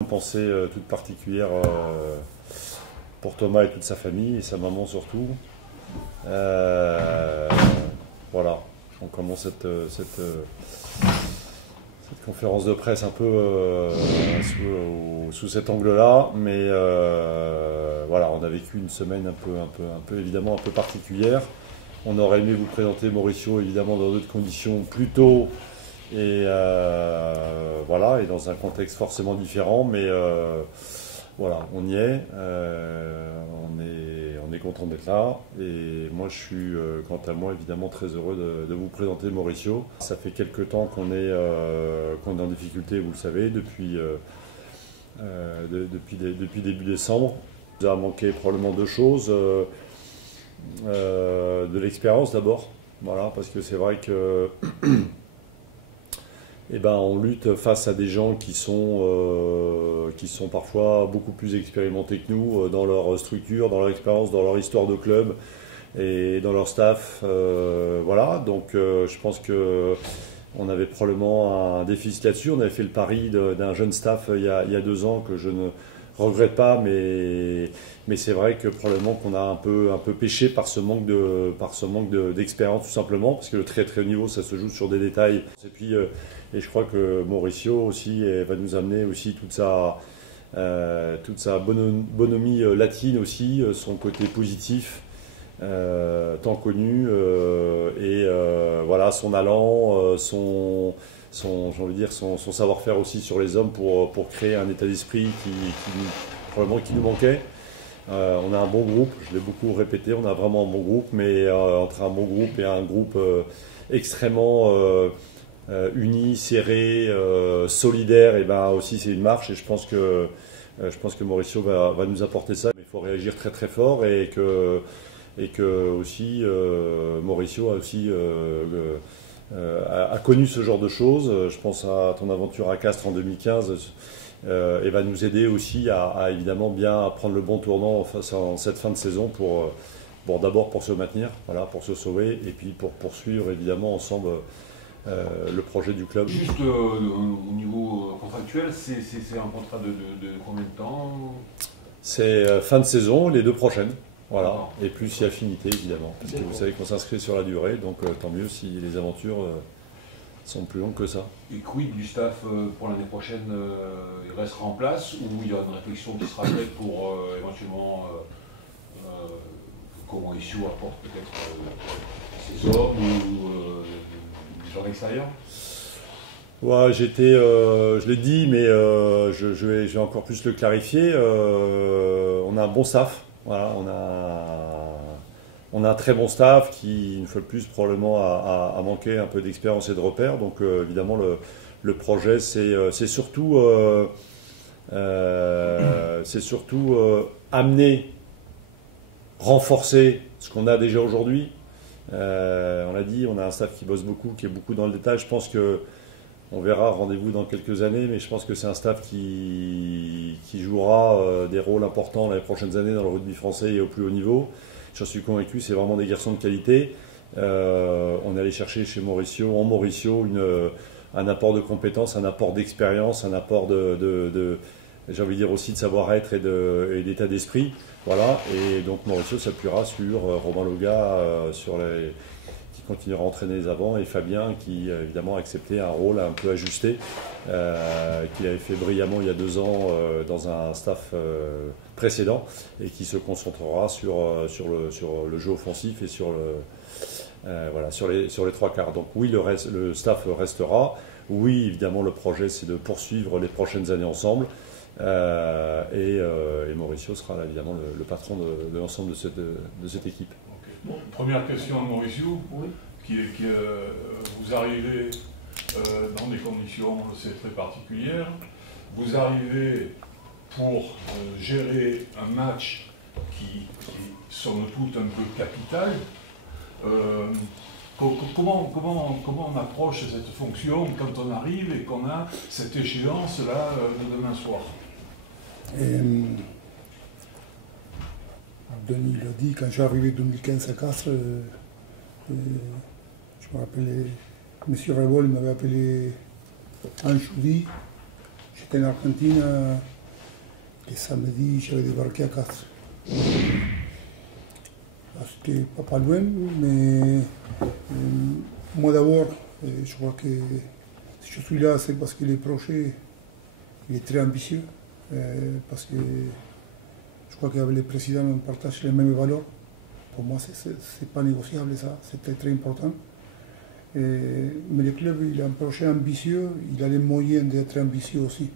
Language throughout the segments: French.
Une pensée toute particulière pour Thomas et toute sa famille, et sa maman surtout. Voilà, on commence cette conférence de presse un peu sous cet angle-là, mais voilà, on a vécu une semaine un peu évidemment un peu particulière. On aurait aimé vous présenter Mauricio évidemment dans d'autres conditions plus tôt et voilà, et dans un contexte forcément différent, mais voilà, on y est, on est content d'être là, et moi je suis quant à moi évidemment très heureux de vous présenter Mauricio. Ça fait quelques temps qu'on est en difficulté, vous le savez, depuis début décembre. Il nous a manqué probablement deux choses, de l'expérience d'abord, voilà, parce que c'est vrai que eh ben, on lutte face à des gens qui sont parfois beaucoup plus expérimentés que nous dans leur structure, dans leur expérience, dans leur histoire de club et dans leur staff. Voilà, donc je pense que on avait probablement un déficit là-dessus. On avait fait le pari d'un jeune staff il y a 2 ans que je ne regrette pas, mais c'est vrai que probablement qu'on a un peu péché par ce manque d'expérience tout simplement, parce que le très très haut niveau ça se joue sur des détails. Et puis et je crois que Mauricio aussi va nous amener aussi toute sa bonhomie latine aussi, son côté positif, tant connu, et voilà, son allant, j'ai envie de dire son savoir-faire aussi sur les hommes pour créer un état d'esprit probablement qui nous manquait. On a un bon groupe, je l'ai beaucoup répété, on a vraiment un bon groupe, mais entre un bon groupe et un groupe extrêmement uni, serré, solidaire, et ben aussi c'est une marche, et je pense que Mauricio va nous apporter ça. Mais il faut réagir très très fort, et que aussi Mauricio a connu ce genre de choses. Je pense à ton aventure à Castres en 2015, et va nous aider aussi à évidemment bien prendre le bon tournant en cette fin de saison d'abord pour se maintenir, voilà, pour se sauver, et puis pour poursuivre évidemment ensemble le projet du club. Juste au niveau contractuel, c'est un contrat de combien de temps? C'est fin de saison, les 2 prochaines. Voilà, et plus il y a affinité évidemment, parce que vous savez qu'on s'inscrit sur la durée, donc tant mieux si les aventures sont plus longues que ça. Et quid du staff pour l'année prochaine, il restera en place, ou il y aura une réflexion qui sera faite pour éventuellement comment Issou apporte peut-être ses hommes ou des gens extérieurs? Ouais, je l'ai dit, mais je vais encore plus le clarifier. On a un bon staff. Voilà, on a un très bon staff qui, une fois de plus, probablement a manqué un peu d'expérience et de repères. Donc, évidemment, le projet, c'est surtout amener, renforcer ce qu'on a déjà aujourd'hui. On l'a dit, on a un staff qui bosse beaucoup, qui est beaucoup dans le détail. Je pense que on verra, rendez-vous dans quelques années, mais je pense que c'est un staff qui jouera des rôles importants les prochaines années dans le rugby français et au plus haut niveau. J'en suis convaincu, c'est vraiment des garçons de qualité. On est allé chercher chez Mauricio un apport de compétences, un apport d'expérience, un apport j'ai envie de dire aussi de savoir-être et d'état d'esprit. Voilà, et donc Mauricio s'appuiera sur Robin Loga, qui continuera à entraîner les avants, et Fabien qui évidemment a accepté un rôle un peu ajusté, qu'il avait fait brillamment il y a 2 ans dans un staff précédent, et qui se concentrera sur le jeu offensif et sur les 3 quarts. Donc oui, le staff restera. Oui, évidemment, le projet c'est de poursuivre les prochaines années ensemble. Et Mauricio sera là, évidemment le patron de l'ensemble de cette équipe. Okay. Bon, première question à Mauricio, oui. Vous arrivez dans des conditions, c'est très particulières. Vous arrivez pour gérer un match qui somme toute un peu capital. Comment on approche cette fonction quand on arrive et qu'on a cette échéance-là de demain soir? Denis l'a dit, quand je suis arrivé en 2015 à Castres, je me rappelais, M. Revol m'avait appelé Anchoudi. j'étais en Argentine et samedi j'avais débarqué à Castres. C'était pas loin, mais moi d'abord, je crois que si je suis là, c'est parce que le projet il est très ambitieux, parce que je crois qu'avec le président, on partage les mêmes valeurs. Pour moi, c'est pas négociable ça, c'est très important. Mais le club, il a un projet ambitieux, il a les moyens d'être ambitieux aussi.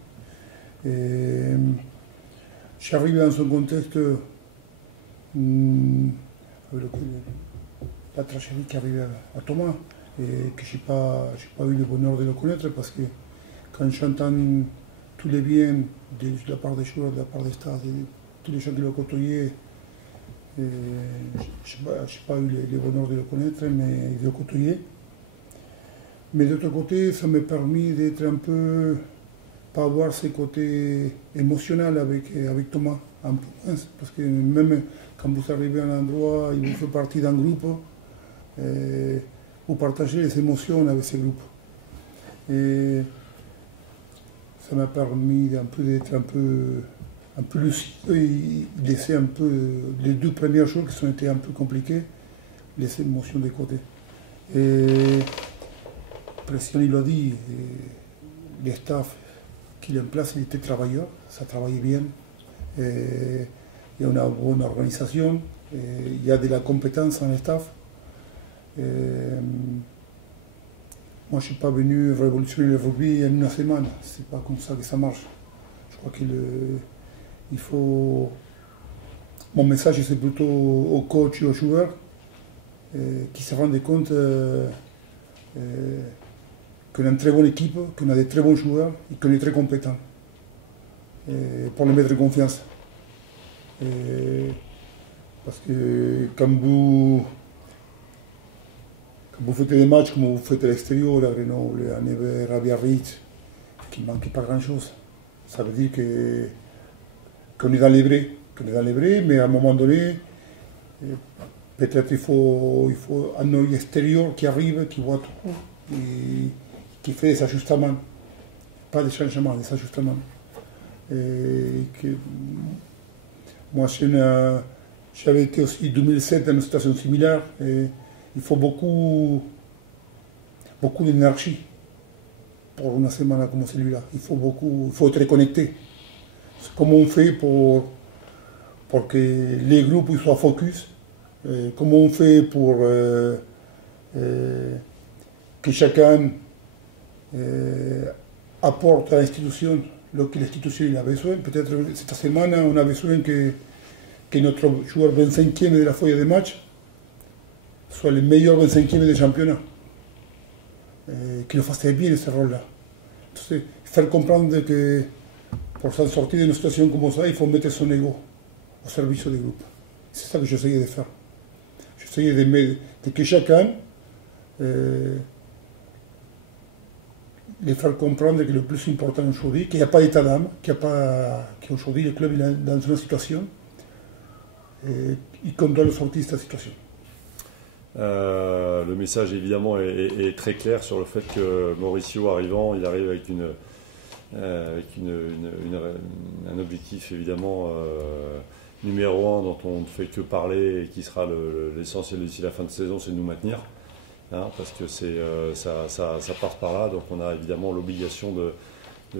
J'arrive dans un contexte avec la tragédie qui arrive à Thomas, et que je n'ai pas eu le bonheur de le connaître, parce que quand j'entends tous les biens de la part des joueurs, de la part des stades, de tous les gens qui l'ont côtoyé, je n'ai pas eu le bonheur de le connaître, mais de le côtoyer. Mais d'autre côté, ça m'a permis d'être un peu, pas avoir ce côté émotionnel avec Thomas, un peu, parce que même quand vous arrivez à un endroit et vous faites partie d'un groupe, vous partagez les émotions avec ce groupe. Et ça m'a permis d'être un peu lucide et laisser un peu les 2 premiers jours qui ont été un peu compliqués, laisser l'émotion de côté. Et le président il l'a dit, le staff qu'il est en place, il était travailleur, ça travaillait bien. Et il y a une bonne organisation, il y a de la compétence dans le staff. Moi, je ne suis pas venu révolutionner le rugby en une semaine, c'est pas comme ça que ça marche. Je crois qu'il faut. Mon message, c'est plutôt aux coachs et aux joueurs qui se rendent compte qu'on a une très bonne équipe, qu'on a de très bons joueurs et qu'on est très compétents pour les mettre en confiance. Parce que quand vous faites des matchs comme vous faites à l'extérieur, à Grenoble, à Nevers, à Biarritz, qu'il ne manque pas grand-chose, ça veut dire qu'on est dans les vrais, mais à un moment donné, peut-être il faut un œil extérieur qui arrive, qui voit tout, et qui fait des ajustements, pas des changements, des ajustements. Moi, j'avais été aussi en 2007 dans une situation similaire, et il faut beaucoup d'énergie pour une semaine comme celui-là. Il faut être connecté. Comment on fait pour que les groupes soient focus, comment on fait pour que chacun apporte à l'institution ce que l'institution a besoin. Peut-être cette semaine, on a besoin que notre joueur 25e de la feuille de match soit le meilleur 25e du championnat. Qu'il le fasse bien ce rôle-là. Faire comprendre que pour s'en sortir d'une situation comme ça, il faut mettre son ego au service du groupe. C'est ça que j'essayais de faire. J'essayais de que chacun de faire comprendre que le plus important aujourd'hui, qu'il n'y a pas d'état d'âme, qu'aujourd'hui le club est dans une situation et qu'on doit le sortir de cette situation. Le message évidemment est très clair sur le fait que Mauricio arrivant, il arrive avec un objectif évidemment numéro 1 dont on ne fait que parler et qui sera l'essentiel d'ici la fin de saison, c'est de nous maintenir. Parce que ça passe par là, donc on a évidemment l'obligation de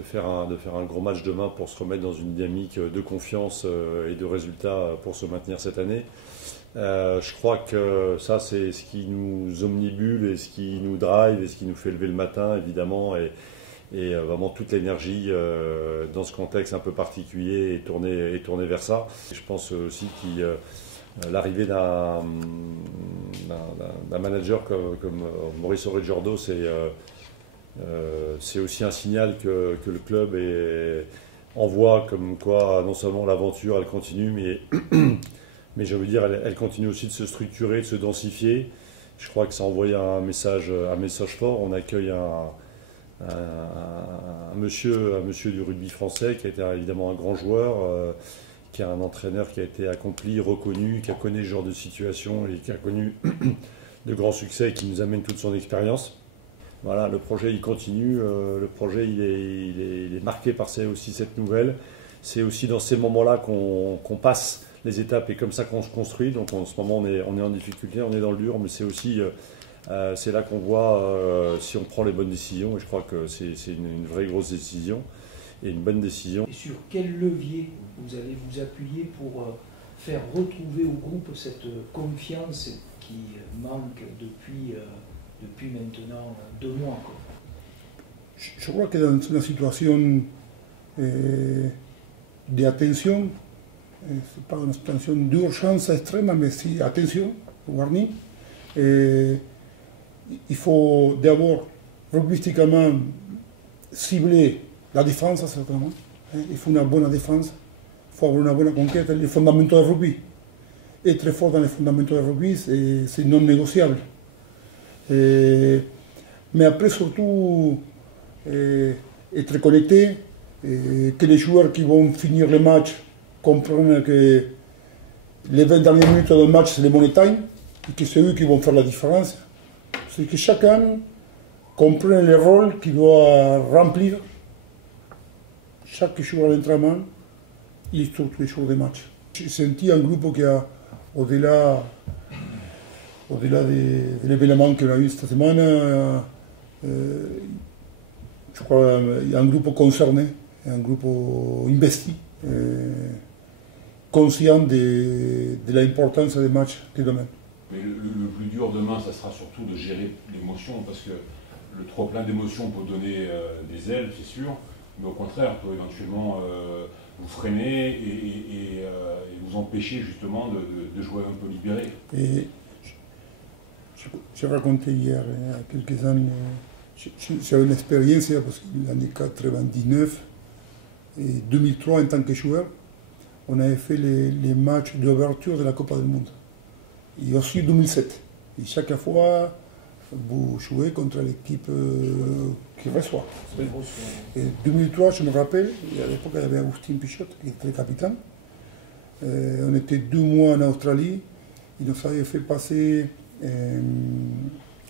faire un gros match demain pour se remettre dans une dynamique de confiance et de résultats pour se maintenir cette année. Je crois que ça c'est ce qui nous omnibule et ce qui nous drive et ce qui nous fait lever le matin évidemment, et vraiment toute l'énergie dans ce contexte un peu particulier est tournée vers ça. Je pense aussi l'arrivée d'un manager comme Mauricio Reggiordo, c'est aussi un signal que le club envoie, comme quoi non seulement l'aventure elle continue, mais je veux dire elle continue aussi de se structurer, de se densifier. Je crois que ça envoie un message fort. On accueille un monsieur du rugby français qui a été évidemment un grand joueur, qui a un entraîneur qui a été accompli, reconnu, qui a connu ce genre de situation et qui a connu de grands succès et qui nous amène toute son expérience. Voilà, le projet il continue, le projet il est marqué par aussi cette nouvelle. C'est aussi dans ces moments-là qu'on passe les étapes et comme ça qu'on se construit. Donc en ce moment on est en difficulté, on est dans le dur, mais c'est aussi c'est là qu'on voit si on prend les bonnes décisions. Et je crois que c'est une vraie grosse décision et une bonne décision. Et sur quel levier vous allez vous appuyer pour faire retrouver au groupe cette confiance qui manque depuis maintenant 2 mois, quoi. Je crois que dans une situation d'attention, c'est pas une situation d'urgence extrême, mais si attention, warning. Il faut d'abord rugbystiquement cibler la défense, certainement. Il faut une bonne défense, il faut avoir une bonne conquête, les fondamentaux du rugby. Être très fort dans les fondamentaux du rugby, c'est non négociable. Mais après, surtout, être connecté, que les joueurs qui vont finir le match comprennent que les 20 dernières minutes d'un match, c'est les money time, et que c'est eux qui vont faire la différence. C'est que chacun comprenne le rôle qu'il doit remplir. Chaque joueur d'entraînement, il est sur tous les jours de match. J'ai senti un groupe qui a, au-delà de l'événement qu'on a eu cette semaine, je crois qu'il y a un groupe concerné, un groupe investi, conscient de l'importance des matchs de demain. Mais le plus dur demain, ça sera surtout de gérer l'émotion, parce que le trop plein d'émotions peut donner des ailes, c'est sûr, mais au contraire, peut éventuellement vous freiner et vous empêcher justement de jouer un peu libéré. Et j'ai raconté hier, il y a quelques années, j'avais une expérience, parce que l'année 99 et 2003 en tant que joueur, on avait fait les matchs d'ouverture de la Coupe du Monde. Et aussi 2007. Et chaque fois, vous jouez contre l'équipe qui reçoit. Et 2003, je me rappelle, à l'époque, il y avait Agustin Pichot, qui était le capitaine. On était 2 mois en Australie. Il nous avait fait passer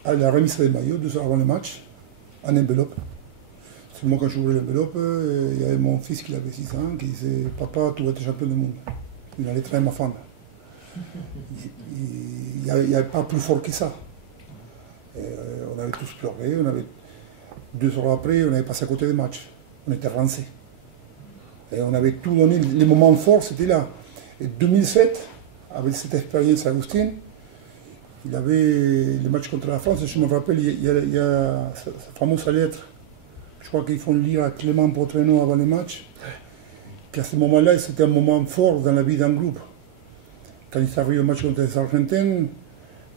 à la remise des maillots 2 heures avant le match, en enveloppe. Seulement quand j'ouvrais l'enveloppe, il y avait mon fils qui avait 6 ans, qui disait « Papa, tu vas être champion du monde ». Il allait traîner ma femme. Il n'y avait pas plus fort que ça. On avait tous pleuré, 2 heures après, on avait passé à côté des matchs. On était rincés. Et on avait tout donné, les moments forts, c'était là. Et 2007, avec cette expérience Agustin, il avait le match contre la France, je me rappelle, il y a cette fameuse lettre, je crois qu'ils font lire à Clément Potreno avant le match, qu'à ce moment-là, c'était un moment fort dans la vie d'un groupe. Quand il s'arrivait au match contre les Argentins,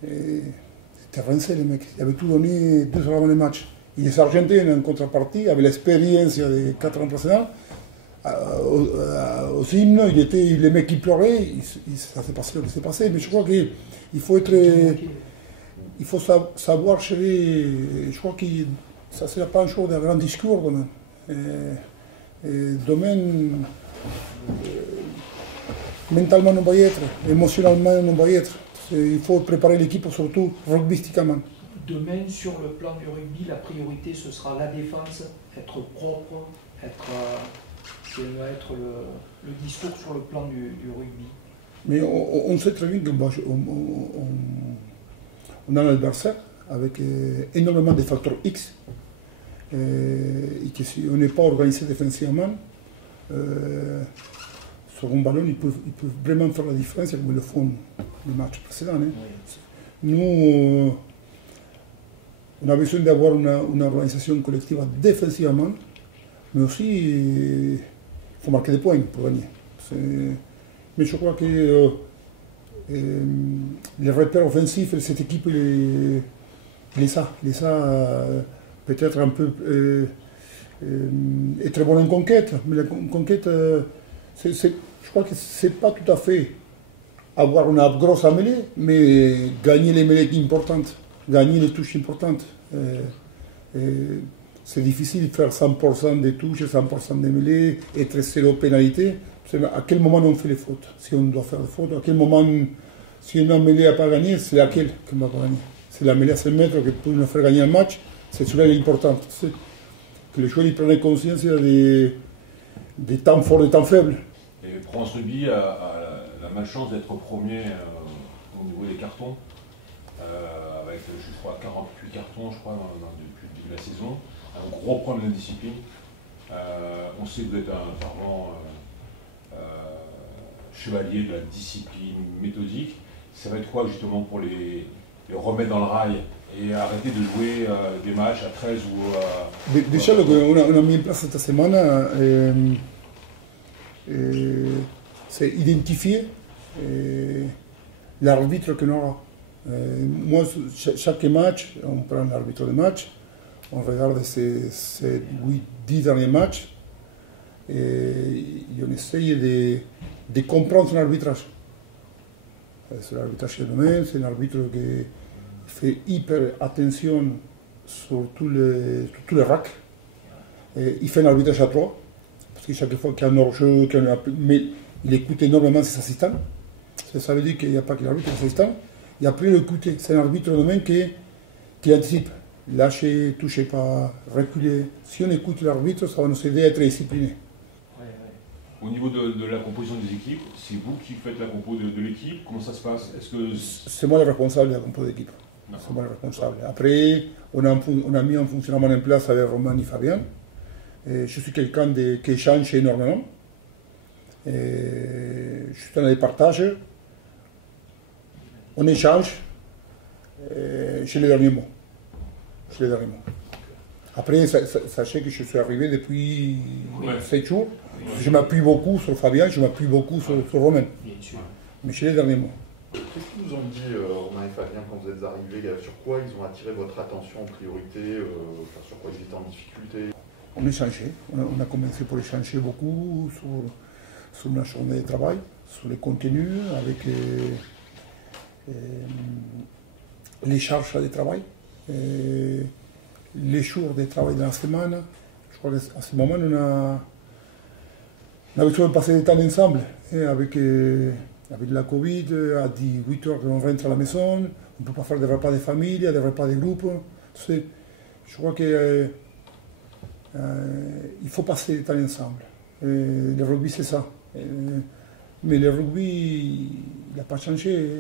c'était rincé les mecs, ils avaient tout donné 2 heures avant le match. Et les Argentins, en contrepartie, avaient l'expérience des 4 ans précédents, aux hymnes, les mecs qui pleuraient, ça s'est passé ce qui s'est passé, mais je crois qu'il faut savoir gérer, je crois que ça ne sera pas un jour d'un grand discours demain. Demain, mentalement on va y être, émotionnellement on va y être. Il faut préparer l'équipe surtout rugbystiquement. Demain, sur le plan du rugby, la priorité ce sera la défense, être propre, quel va être le discours sur le plan du rugby. Mais on sait très bien qu'on a un adversaire avec énormément de facteurs X et que si on n'est pas organisé défensivement, sur un ballon, ils peuvent vraiment faire la différence comme ils le font les matchs précédents. Hein. Oui. Nous, on a besoin d'avoir une organisation collective défensivement, mais aussi il faut marquer des points pour gagner. Mais je crois que les repères offensifs de cette équipe, il est peut-être un peu est très bon en conquête, mais la conquête, je crois que c'est pas tout à fait avoir une grosse mêlée, mais gagner les mêlées importantes, gagner les touches importantes. C'est difficile de faire 100% des touches, 100% des mêlées, être zéro pénalité. À quel moment on fait les fautes? Si on doit faire des fautes, à quel moment, si une mêlée n'a pas gagné, c'est laquelle qu'on va pas gagner? C'est la mêlée à 5 mètres qui peut nous faire gagner un match, C'est cela l'important. Que les joueurs prennent conscience des temps forts, des temps faibles. Et France Rugby a la malchance d'être premier au niveau des cartons, avec je crois 48 cartons je crois depuis le début de la saison. Un gros problème de discipline. On sait que vous êtes un fervent chevalier de la discipline méthodique. Ça va être quoi justement pour les remettre dans le rail et arrêter de jouer des matchs à 13 ou à... Déjà, on a mis en place cette semaine, c'est identifier l'arbitre qu'on aura. Moi, chaque match, on prend l'arbitre de match, on regarde ces 8-10 derniers matchs et on essaye de comprendre son arbitrage. C'est l'arbitrage de domaine, c'est un arbitre qui fait hyper attention sur tous les racks. Et il fait un arbitrage à 3, parce que chaque fois qu'il y a un hors-jeu, mais il écoute énormément ses assistants. Ça veut dire qu'il n'y a pas que l'arbitre, ses assistants. Et après, il écoute. C'est un arbitre de domaine qui anticipe. Lâcher, toucher pas, reculer. Si on écoute l'arbitre, ça va nous aider à être disciplinés. Au niveau de la composition des équipes, c'est vous qui faites la compo de l'équipe? Comment ça se passe? C'est moi le responsable de la compo d'équipe. C'est moi le responsable. Après, on a mis un fonctionnement en place avec Romain et Fabien. Et je suis quelqu'un qui échange énormément. Et je suis dans les partages. On échange. J'ai les derniers mots. Après, sachez que je suis arrivé depuis 7 jours. Je m'appuie beaucoup sur Fabien, je m'appuie beaucoup sur Romain. Mais j'ai les derniers mots. Qu'est-ce qu'ils vous ont dit, Romain et Fabien, quand vous êtes arrivés? Sur quoi ils ont attiré votre attention en priorité? Sur quoi ils étaient en difficulté? On échangeait. On a commencé pour échanger beaucoup sur la journée de travail, sur les contenus, avec les charges de travail, les jours de travail de la semaine. Je crois qu'à ce moment, on a besoin de passer du temps ensemble, avec la Covid, à 18 heures on rentre à la maison, on ne peut pas faire des repas de famille, des repas de groupe. Je crois qu'il faut passer du temps ensemble. Le rugby, c'est ça. Mais le rugby, il n'a pas changé.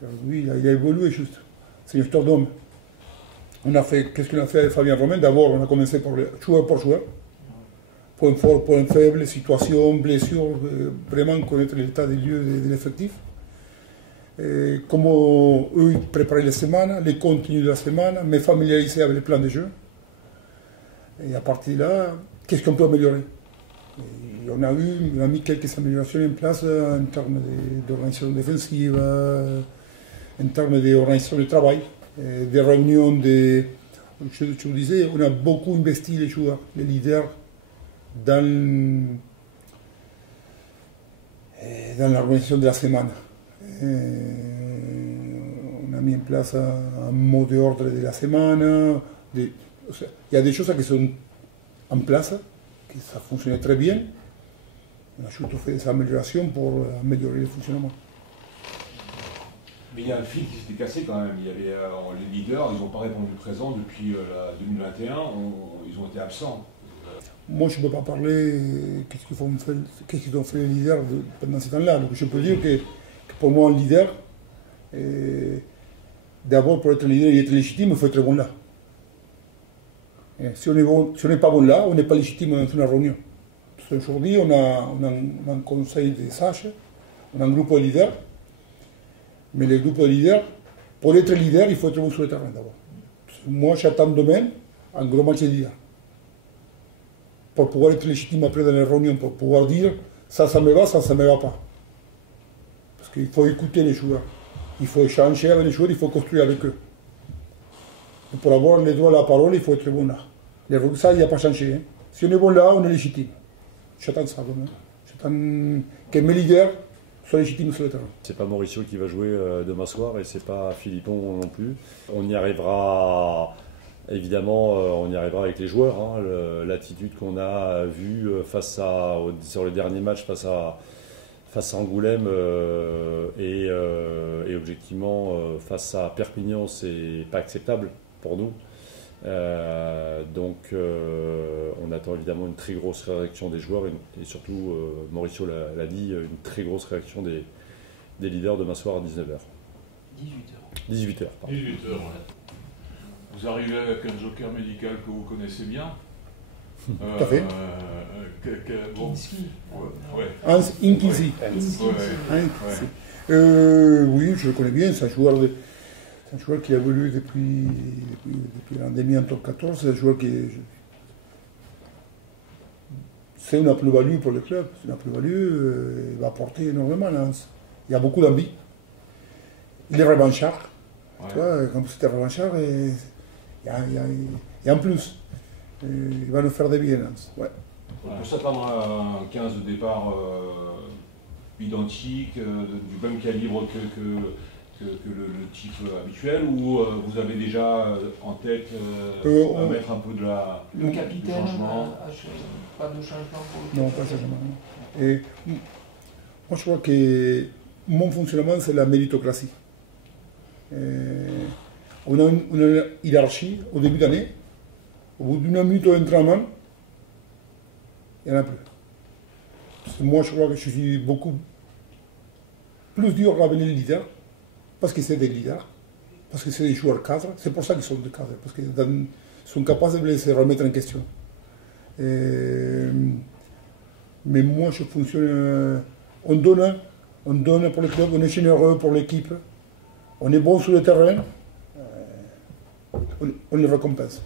Le rugby, il a évolué juste. C'est une histoire d'homme. Qu'est-ce qu'on a fait avec Fabien Romain? D'abord, on a commencé joueur pour joueur. Point fort, point faible, situation, blessure, vraiment connaître l'état des lieux de l'effectif. Comment eux préparaient les semaines, les contenus de la semaine, me familiariser avec les plans de jeu. Et à partir de là, qu'est-ce qu'on peut améliorer? Et on a mis quelques améliorations en place en termes d'organisation défensive, en termes d'organisation de travail, des réunions, je vous disais, on a beaucoup investi les joueurs, les leaders, dans l'organisation de la semaine. On a mis en place un mot d'ordre de la semaine. Il y a des choses qui sont en place, que ça fonctionnait très bien. On a surtout fait des améliorations pour améliorer le fonctionnement. Mais il y a un fil qui s'était cassé quand même. Il y avait les leaders, ils n'ont pas répondu présent depuis 2021, ils ont été absents. Moi, je ne peux pas parler qu'est-ce qu'ils ont fait les leaders pendant ce temps-là. Donc, je peux dire que pour moi, un leader, d'abord, pour être leader et être légitime, il faut être bon là. Et si on n'est pas bon là, on n'est pas légitime dans une réunion. Aujourd'hui, on a un conseil des sages, on a un groupe de leaders, mais les groupes de leaders, pour être leader, il faut être bon sur le terrain d'abord. Moi, j'attends demain un gros match de leader. Pour pouvoir être légitime après dans les réunions, pour pouvoir dire ça me va, ça ne me va pas. Parce qu'il faut écouter les joueurs, il faut échanger avec les joueurs, il faut construire avec eux. Et pour avoir les droits à la parole, il faut être bon là. Ça, il n'y a pas changé. Hein. Si on est bon là, on est légitime. J'attends ça demain. J'attends que mes leaders soient légitimes sur le terrain. C'est pas Mauricio qui va jouer demain soir et c'est pas Philippon non plus. On y arrivera. Évidemment, on y arrivera avec les joueurs. Hein, l'attitude qu'on a vue sur le dernier match face à Angoulême et objectivement face à Perpignan, c'est pas acceptable pour nous. Donc on attend évidemment une très grosse réaction des joueurs et surtout, Mauricio l'a dit, une très grosse réaction des leaders demain soir à 19h. 18h. 18h, pardon. 18h, ouais. Vous arrivez avec un joker médical que vous connaissez bien. Tout à fait. Bon, Kinski. ouais. Hans Inkizi. Oui, je le connais bien, c'est un joueur qui a évolué depuis l'an 2000 en top 14, c'est un joueur c'est une plus-value pour le club, c'est une plus-value, il va apporter énormément, Hans. Il y a beaucoup d'envie. Il est revanchard. Ouais. Tu vois, comme c'était revanchard, il y a un plus. Il va nous faire des bien, Hans. Ouais. On peut s'attendre à un 15 de départ identique, du même calibre que le type habituel, ou vous avez déjà en tête à mettre un peu de la... Le capitaine, changement. pas de changement pour le Non, pas de changement. Et moi, je crois que mon fonctionnement, c'est la méritocratie. On a une hiérarchie au début d'année. Au bout d'une minute d'entraînement, il n'y en a plus. Moi, je crois que je suis beaucoup plus dur avec les leaders, parce que c'est des leaders, parce que c'est des joueurs cadres. C'est pour ça qu'ils sont des cadres, parce qu'ils sont capables de se remettre en question. Mais moi, je fonctionne. On donne pour le club, on est généreux pour l'équipe, on est bon sur le terrain, on les récompense.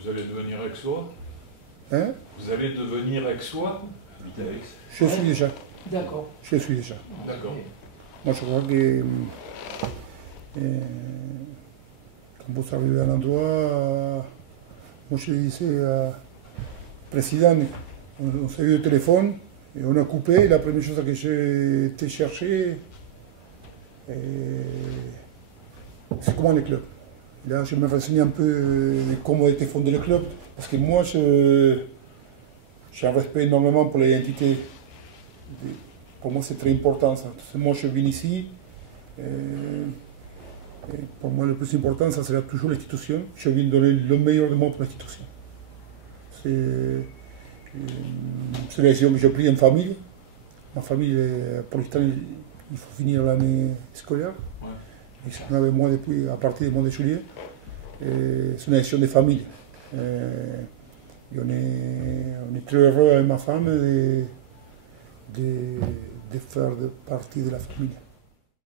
Vous allez devenir aixois? Hein? Vous allez devenir aixois? Je suis déjà. D'accord. Je suis déjà. D'accord. Moi, je crois que quand vous arrivez à l'endroit, moi je disais président, on s'est eu au téléphone et on a coupé. La première chose que j'ai été chercher, c'est comment les clubs. Et là, je me renseigne un peu de comment a été fondé le club, parce que moi, j'ai un respect énormément pour l'identité. Pour moi, c'est très important ça. Moi, je viens ici. Et pour moi, le plus important, ça sera toujours l'institution. Je viens donner le meilleur de moi pour l'institution. C'est la décision que j'ai prise en famille. Ma famille, pour l'instant, il faut finir l'année scolaire. Ouais. Ils sont avec moi depuis, à partir du mois de juillet. C'est une décision de famille. Et on est très heureux avec ma femme de faire partie de la famille.